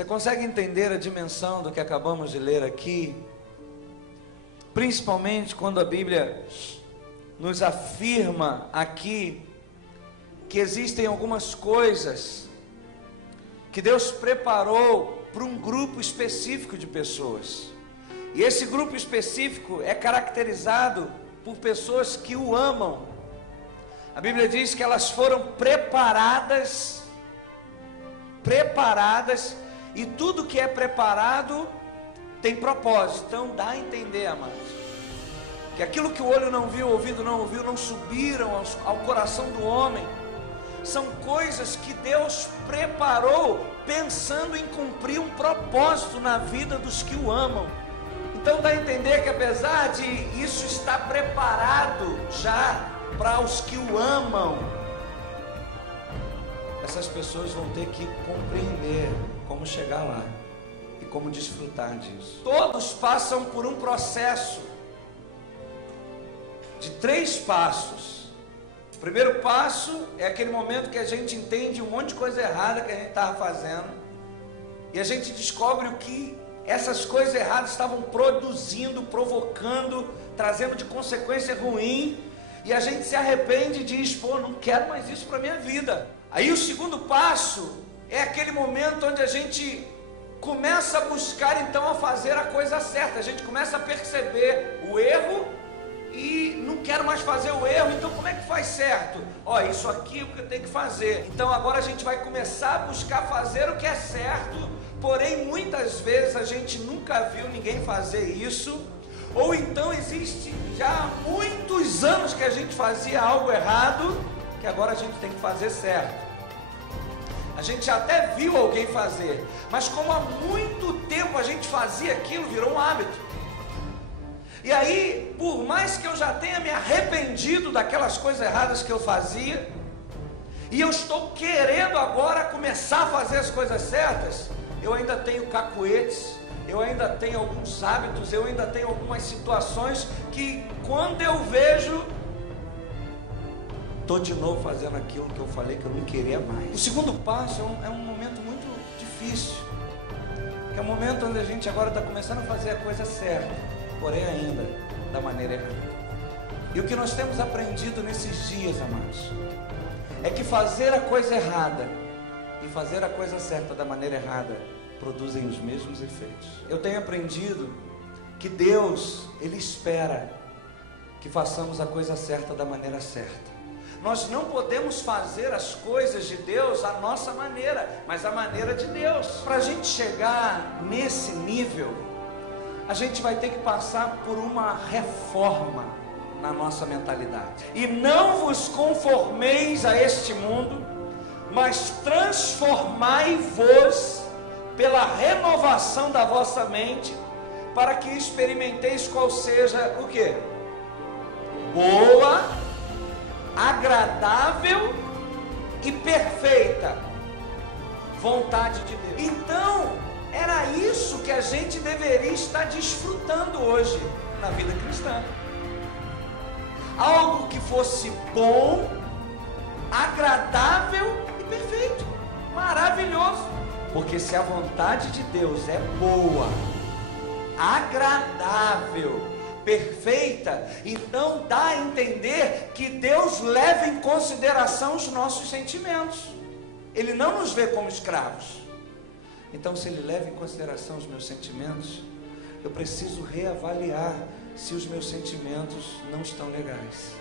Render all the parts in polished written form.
Você consegue entender a dimensão do que acabamos de ler aqui? Principalmente quando a Bíblia nos afirma aqui que existem algumas coisas que Deus preparou para um grupo específico de pessoas. E esse grupo específico é caracterizado por pessoas que o amam. A Bíblia diz que elas foram preparadas, e tudo que é preparado tem propósito. Então dá a entender, amados, que aquilo que o olho não viu, o ouvido não ouviu, não subiram ao coração do homem, são coisas que Deus preparou pensando em cumprir um propósito na vida dos que o amam. Então dá a entender que apesar de isso estar preparado já para os que o amam, essas pessoas vão ter que compreender como chegar lá e como desfrutar disso. Todos passam por um processo de 3 passos. O primeiro passo é aquele momento que a gente entende um monte de coisa errada que a gente estava fazendo, e a gente descobre o que essas coisas erradas estavam produzindo, provocando, trazendo de consequência ruim, e a gente se arrepende e diz: pô, não quero mais isso para a minha vida. Aí o segundo passo é aquele momento onde a gente começa a buscar então a fazer a coisa certa. A gente começa a perceber o erro e não quero mais fazer o erro, então como é que faz certo? Ó, isso aqui é o que eu tenho que fazer. Então agora a gente vai começar a buscar fazer o que é certo, porém muitas vezes a gente nunca viu ninguém fazer isso, ou então existe já muitos anos que a gente fazia algo errado, que agora a gente tem que fazer certo. A gente até viu alguém fazer, mas como há muito tempo a gente fazia aquilo, virou um hábito. E aí, por mais que eu já tenha me arrependido daquelas coisas erradas que eu fazia, e eu estou querendo agora começar a fazer as coisas certas, eu ainda tenho cacuetes, eu ainda tenho alguns hábitos, eu ainda tenho algumas situações que quando eu vejo, estou de novo fazendo aquilo que eu falei que eu não queria mais. O segundo passo é um momento muito difícil, que é o momento onde a gente agora está começando a fazer a coisa certa, porém ainda da maneira errada. E o que nós temos aprendido nesses dias, amados, é que fazer a coisa errada e fazer a coisa certa da maneira errada produzem os mesmos efeitos. Eu tenho aprendido que Deus, Ele espera que façamos a coisa certa da maneira certa. Nós não podemos fazer as coisas de Deus à nossa maneira, mas à maneira de Deus. Para a gente chegar nesse nível, a gente vai ter que passar por uma reforma na nossa mentalidade. E não vos conformeis a este mundo, mas transformai-vos pela renovação da vossa mente, para que experimenteis qual seja o quê? Boa, agradável e perfeita vontade de Deus. Então, era isso que a gente deveria estar desfrutando hoje na vida cristã. Algo que fosse bom, agradável e perfeito, maravilhoso. Porque se a vontade de Deus é boa, agradável, perfeita, então dá a entender que Deus leva em consideração os nossos sentimentos. Ele não nos vê como escravos. Então, se Ele leva em consideração os meus sentimentos, eu preciso reavaliar se os meus sentimentos não estão legais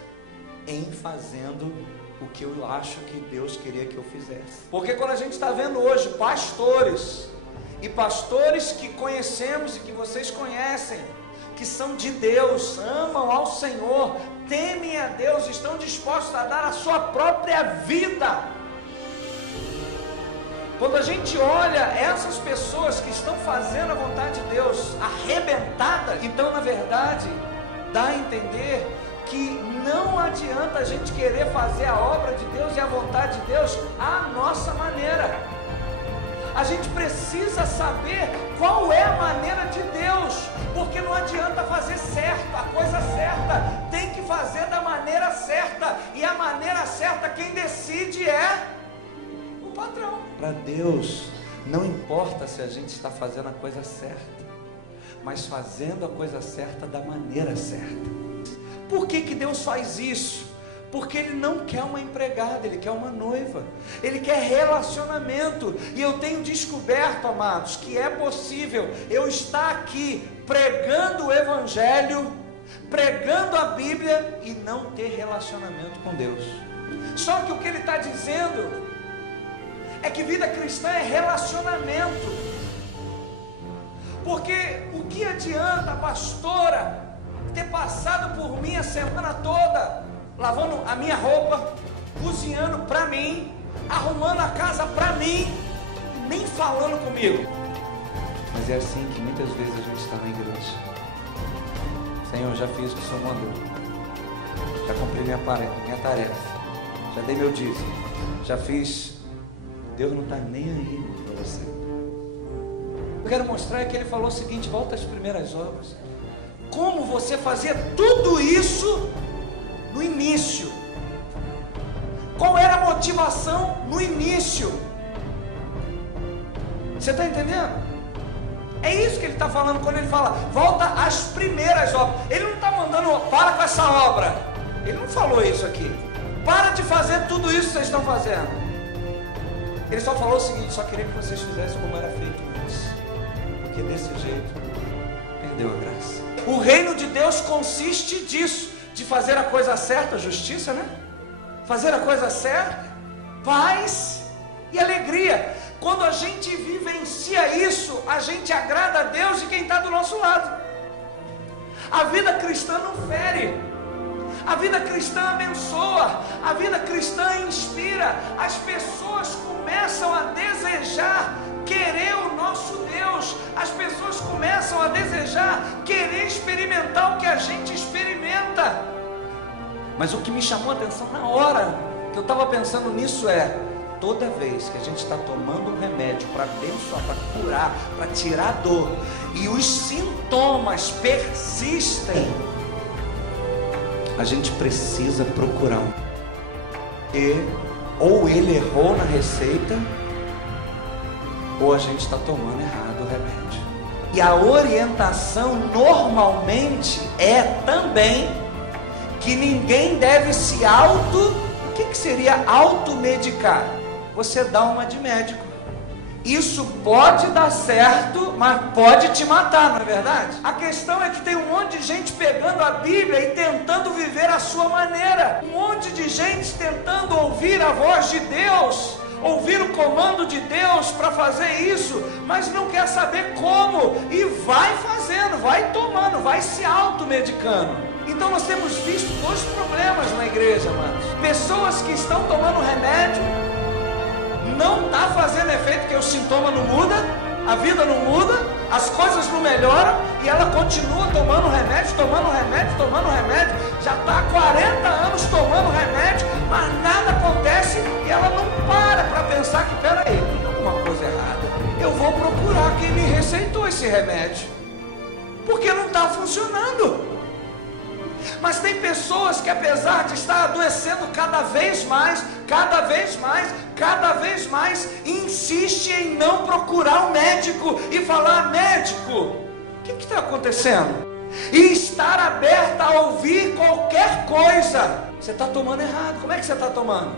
em fazendo o que eu acho que Deus queria que eu fizesse. Porque quando a gente está vendo hoje pastores, e pastores que conhecemos e que vocês conhecem, que são de Deus, amam ao Senhor, temem a Deus, estão dispostos a dar a sua própria vida. Quando a gente olha essas pessoas que estão fazendo a vontade de Deus arrebentada, então na verdade dá a entender que não adianta a gente querer fazer a obra de Deus e a vontade de Deus à nossa maneira. A gente precisa saber qual é a maneira de Deus, porque não adianta fazer certo, a coisa certa tem que fazer da maneira certa, e a maneira certa quem decide é o patrão. Para Deus Não importa se a gente está fazendo a coisa certa, mas fazendo a coisa certa da maneira certa. Por que Deus faz isso? Porque Ele não quer uma empregada, Ele quer uma noiva, Ele quer relacionamento. E eu tenho descoberto, amados, que é possível eu estar aqui pregando o Evangelho, pregando a Bíblia e não ter relacionamento com Deus. Só que o que ele está dizendo é que vida cristã é relacionamento. Porque o que adianta a pastora ter passado por mim a semana toda, lavando a minha roupa, cozinhando para mim, arrumando a casa para mim, e nem falando comigo? Mas é assim que muitas vezes a gente está na igreja. Senhor, já fiz o que o Senhor mandou, já cumpri minha tarefa, já dei meu dízimo, já fiz. Deus não está nem aí para você. Eu quero mostrar que Ele falou o seguinte: volta às primeiras obras. Como você fazia tudo isso no início? Qual era a motivação no início? Você está entendendo? É isso que ele está falando quando ele fala volta às primeiras obras. Ele não está mandando para com essa obra. Ele não falou isso aqui. Para de fazer tudo isso que vocês estão fazendo. Ele só falou o seguinte: só queria que vocês fizessem como era feito antes, porque desse jeito perdeu a graça. O reino de Deus consiste disso, de fazer a coisa certa, justiça, né? Fazer a coisa certa, paz e alegria. Quando a gente vivencia isso, a gente agrada a Deus e quem está do nosso lado. A vida cristã não fere, a vida cristã abençoa, a vida cristã inspira. As pessoas começam a desejar querer o nosso Deus, as pessoas começam a desejar querer experimentar o que a gente experimenta. Mas o que me chamou a atenção na hora que eu estava pensando nisso é: toda vez que a gente está tomando um remédio para abençoar, para curar, para tirar a dor, e os sintomas persistem, a gente precisa procurar ou ele errou na receita, ou a gente está tomando errado o remédio. E a orientação normalmente é também que ninguém deve se o que seria automedicar? Você dá uma de médico. Isso pode dar certo, mas pode te matar, não é verdade? A questão é que tem um monte de gente pegando a Bíblia e tentando viver a sua maneira. Um monte de gente tentando ouvir a voz de Deus, ouvir o comando de Deus para fazer isso, mas não quer saber como, e vai fazendo, vai tomando, vai se automedicando. Então nós temos visto dois problemas na igreja, amados. Pessoas que estão tomando remédio, não está fazendo efeito, porque o sintoma não muda, a vida não muda, as coisas não melhoram, e ela continua tomando remédio, já está há 40 anos tomando remédio, mas nada acontece, e ela não para pensar que, peraí, tem alguma coisa errada, eu vou procurar quem me receitou esse remédio, porque não está funcionando. Mas tem pessoas que, apesar de estar adoecendo cada vez mais, insiste em não procurar um médico e falar: médico, o que está acontecendo? E estar aberta a ouvir qualquer coisa. Você está tomando errado. Como é que você está tomando?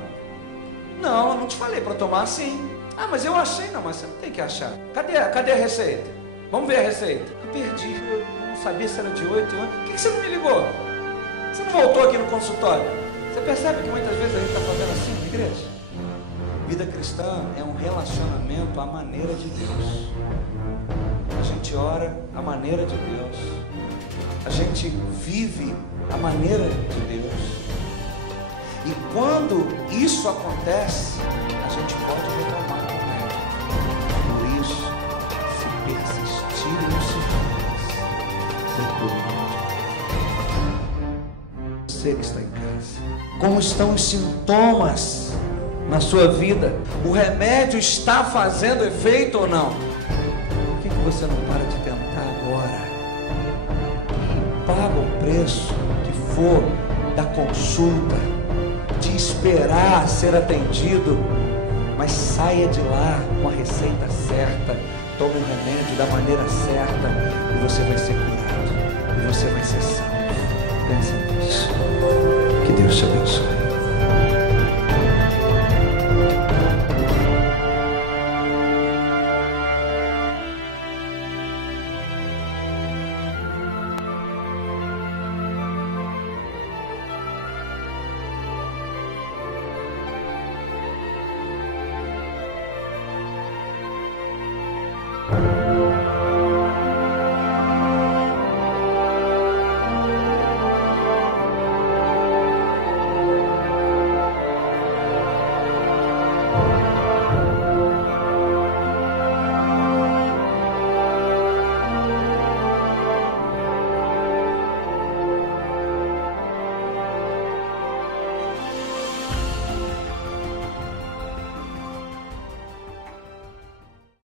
Não, eu não te falei para tomar assim. Ah, mas eu achei. Não, mas você não tem que achar. Cadê a receita? Vamos ver a receita. Eu perdi, eu não sabia se era de 8 anos. Por que você não me ligou? Você não voltou aqui no consultório? Você percebe que muitas vezes a gente está fazendo assim na igreja? Vida cristã é um relacionamento à maneira de Deus. A gente ora à maneira de Deus. A gente vive à maneira de Deus. E quando isso acontece, a gente pode reclamar com o médico. Por isso, se persistir nos sintomas, procure o médico. Você que está em casa, como estão os sintomas na sua vida? O remédio está fazendo efeito ou não? Por que você não para de tentar agora? Paga o preço que for da consulta, de esperar ser atendido, mas saia de lá com a receita certa, tome o remédio da maneira certa e você vai ser curado, e você vai ser salvo. Pensa nisso. Que Deus te abençoe. Thank you.